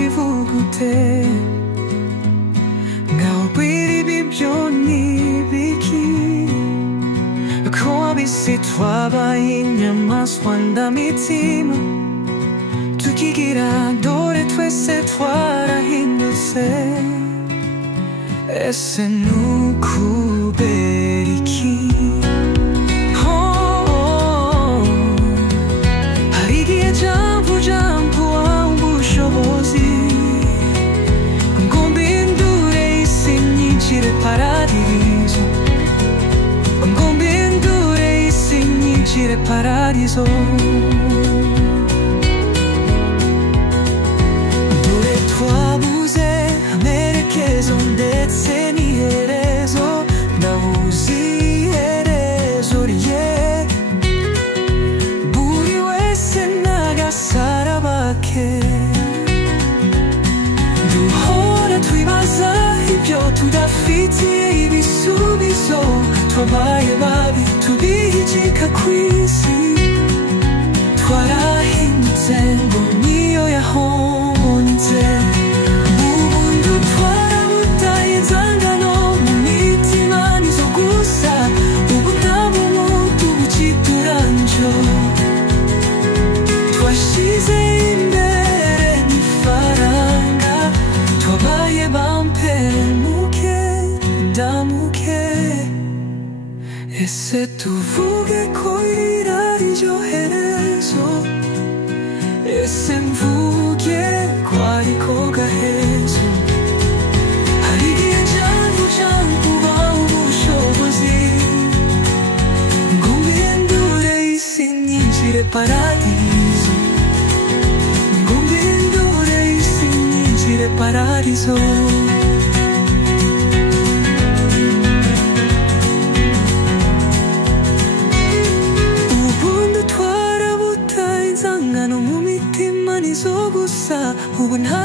bivugute ngaho biri bibyo n'ibiki ko abisi twabaye inyamaswa ndamitima tukigira dore twese twarahindutse ese nukubera iki hari igihe jambo wanga ubushobozi ngo mbindure isi nyinshire paradizo ngo mbindure isi nyinshire paradizo dore twabuze amerekezo ndetse n'iherezo ndabuze iherezo rye buri wese n'agasaraba ke duhora twibaza ibyo tudafitiye ibisubizo twabaye babi tubihigika kw'isi twarahindutse ngo niyo yahonze ubundi twarabutaye inzangano mu mitima nizo gusa ubu nta bumuntu bukituranje twashize imbere n'ifaranga twabaye bampemuke ndamuke ese tuvuge ko iri ariryo herezo ese mvuge ko ariko gahezo hari igihe jambo wanga ubushobozi ngo mbindure isi nyinshire paradizo ngo mbindure isi nyinshire paradizo ubundi twarabutaye inzangano mu mitima nizo gusa ubu nta